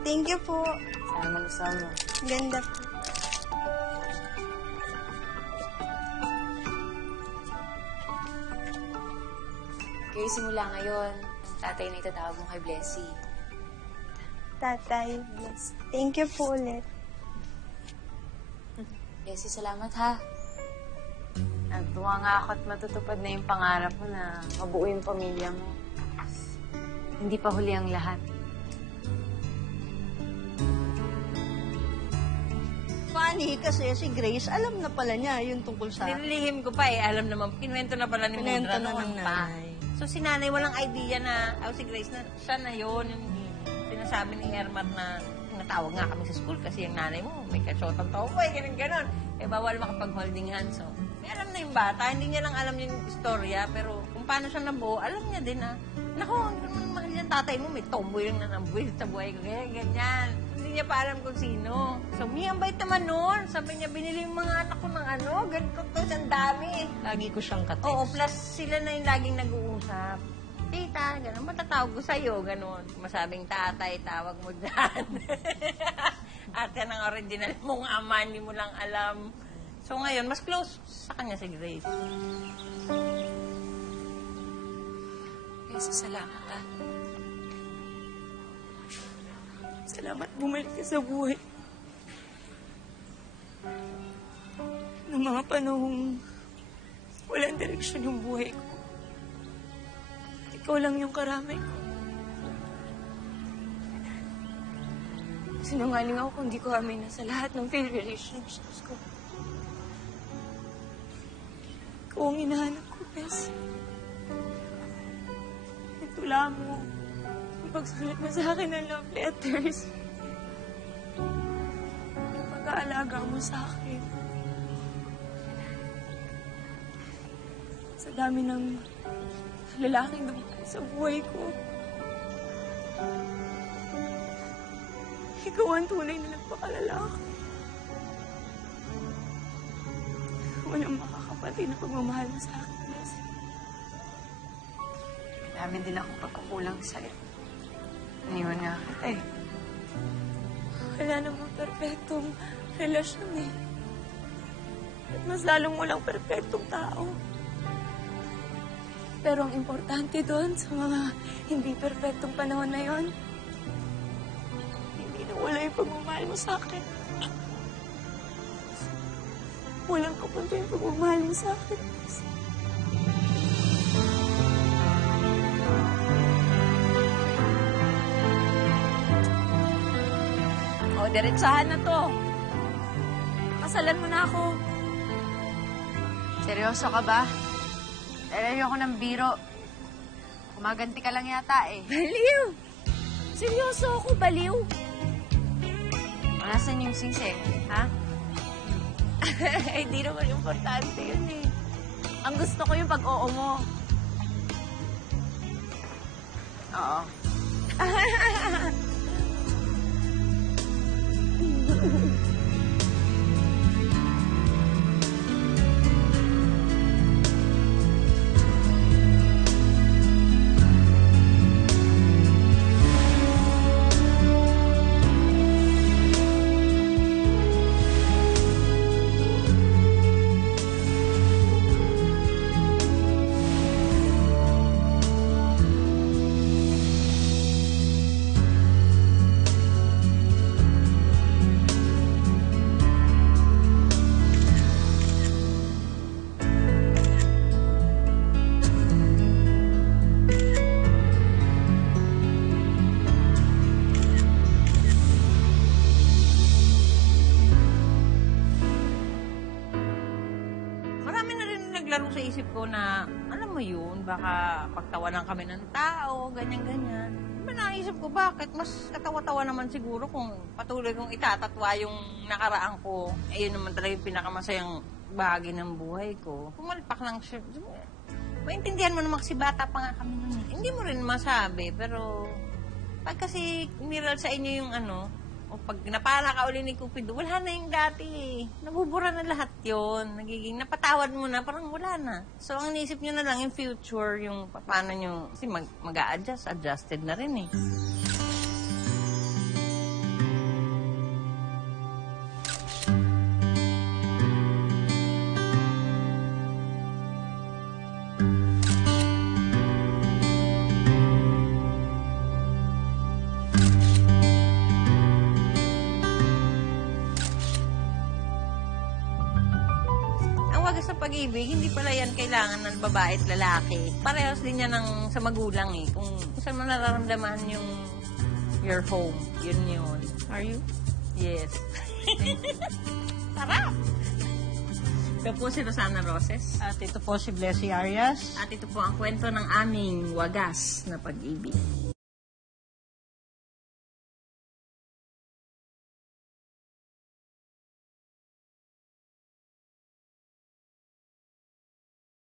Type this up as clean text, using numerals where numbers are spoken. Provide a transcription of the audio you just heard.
Thank you po. Sana magustuhan mo. Ganda po. Kaya simula ngayon, ang tatay na itatawag mo kay Blessy. Tatay, bless. Thank you po ulit. Blessy, salamat ha. Nagtuwa nga ako at matutupad na yung pangarap mo na mabuo yung pamilya mo. Hindi pa huli ang lahat. Funny kasi si Grace, alam na pala niya yung tungkol sa... Nililihim ko pa eh. Alam naman, kinuwento na pala ni Kinuwento Mudra na noon ng pa. nanay. So si nanay walang idea na, si Grace na, siya na yun. Yung sinasabi ni Hermat na, natawag nga kami sa school kasi yung nanay mo, may katsotang tomboy, ganun-ganon. Eh, bawal makapag-holding hands. So, may alam na yung bata, hindi niya lang alam yung istorya, pero kung paano siya nabuo, alam niya din na, naku, hindi naman mahal yung tatay mo, may tomboy yung nanamboy sa buhay ko, ganyan. Hindi niya pa alam kung sino. So, ang bait naman nun. Sabi niya, binili yung mga anak ko ng ganito to, ang dami. Lagi ko siyang katext. Oo, plus sila na yung laging nag-uusap. Tita, gano'n, matatawag ko sa'yo, gano'n. Masabing tatay, tawag mo dyan. At yan ang original mong ama, hindi mo lang alam. So ngayon, mas close sa kanya si Grace. Blessy, salamat ha. Salamat bumalik ka sa buhay. Noong mga panahong walang direksyon yung buhay ko. Ikaw lang yung karamay ko. Sinungaling ako kung di ko amin na sa lahat ng failed relationships ko. Ikaw ang hinahanap ko, Bes. Itula mo. Yung pagsulat mo sa akin ng love letters. Yung pag-aalaga mo sa akin. Sa dami ng lalaking dumaan sa buhay ko. Ikaw ang tunay na nagpakalalaki. Walang makakapatid na pagmamahal mo sa akin, Blessy. Marami din akong pagkukulang sa'yo. Iniwan nga kita eh. Wala namang perfectong relasyon eh. At mas lalong walang perfectong tao. Pero ang importante doon sa mga hindi perfectong panahon na yon, hindi nawala yung pagmamahal mo sa akin. Walang kapunta yung pagmamahal mo sa akin. O, diretsahan na to. Kasalan mo na ako. Seryoso ka ba? Dahil ayoko ng biro. Kumaganti ka lang yata eh. Baliw! Seryoso ako, baliw. Nasaan yung singsing, ha? Ay, di naman importante yun eh. Ang gusto ko yung pag-oo mo. Oo. Marami na rin naglaro sa isip ko na, alam mo yun, baka pagtawanan kami ng tao, ganyan-ganyan. Diba naisip ko, bakit? Mas katawa-tawa naman siguro kung patuloy kong itatatwa yung nakaraan ko. Eh, yun naman talaga yung pinakamasayang bahagi ng buhay ko. Pumalpak lang siya. Maintindihan mo naman kasi bata pa nga kami nun. Hindi mo rin masabi, pero pag kasi niral sa inyo yung o pag napala ka uli ni Cupido, wala na yung dati eh. Nabubura na lahat yun. Nagiging napatawad mo na, parang wala na. So, ang inisip nyo na lang yung future, yung paano nyo, kasi mag-a-adjust, adjusted na rin eh. wagas sa pag-ibig, hindi pala yan kailangan ng babae at lalaki. Parehas din yan sa magulang eh. Kung saan mo nararamdaman yung your home, yun. Are you? Yes. Sarap! Ito po si Rosana Roses. At ito po si Blessy Arias. At ito po ang kwento ng aming wagas na pag-ibig.